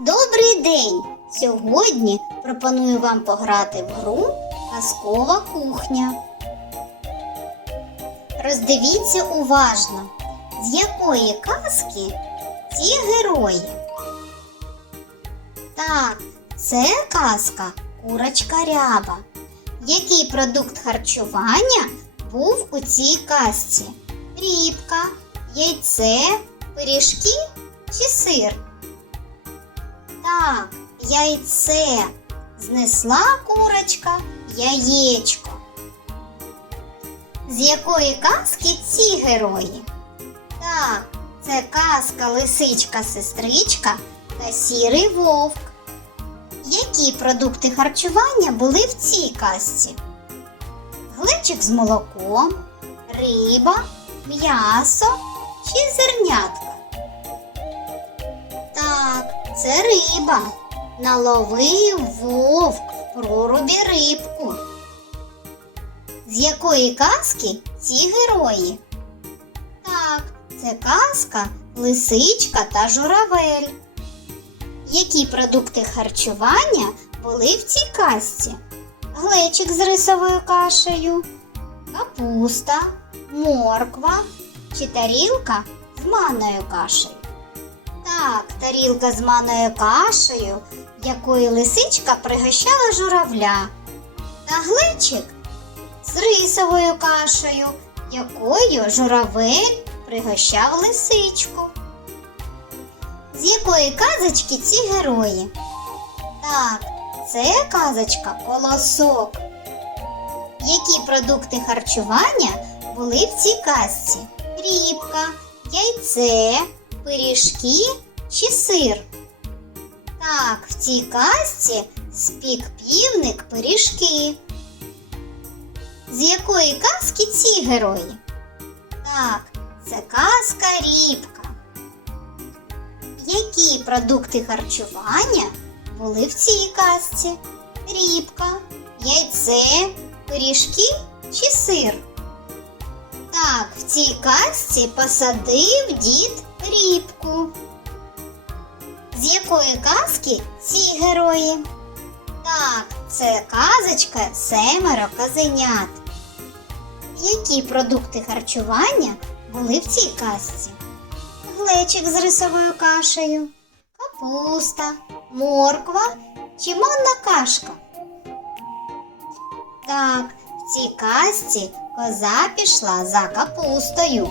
Добрий день! Сьогодні пропоную вам пограти в гру Казкова кухня. Роздивіться уважно, з якої казки ці герої. Так, це казка Курочка Ряба. Який продукт харчування був у цій казці? Рібка, яйце, пиріжки чи сир? Так, яйце. Знесла курочка яєчко. З якої казки ці герої? Так, це казка лисичка-сестричка та сірий вовк. Які продукти харчування були в цій казці? Глечик з молоком, риба, м'ясо чи зернятка? Це риба. Наловив вовк прорубі рибку. З якої казки ці герої? Так, це казка Лисичка та Журавель. Які продукти харчування були в цій казці? Глечик з рисовою кашею, капуста, морква чи тарілка з манною кашею. Так, тарілка з манною кашею, якою лисичка пригощала журавля, та глечик з рисовою кашею, якою журавель пригощав лисичку. З якої казочки ці герої? Так, це казочка колосок. Які продукти харчування були в цій казці? Рібка, яйце, пиріжки чи сир? Так, в цій казці спік півник пиріжки. З якої казки ці герої? Так, це казка рібка. Які продукти харчування були в цій казці? Рібка, яйце, пиріжки чи сир? Так, в цій казці посадив дід рібку. Якої казки ці герої? Так, це казочка семеро козенят. Які продукти харчування були в цій казці? Глечик з рисовою кашею, капуста, морква чи манна кашка? Так, в цій казці коза пішла за капустою.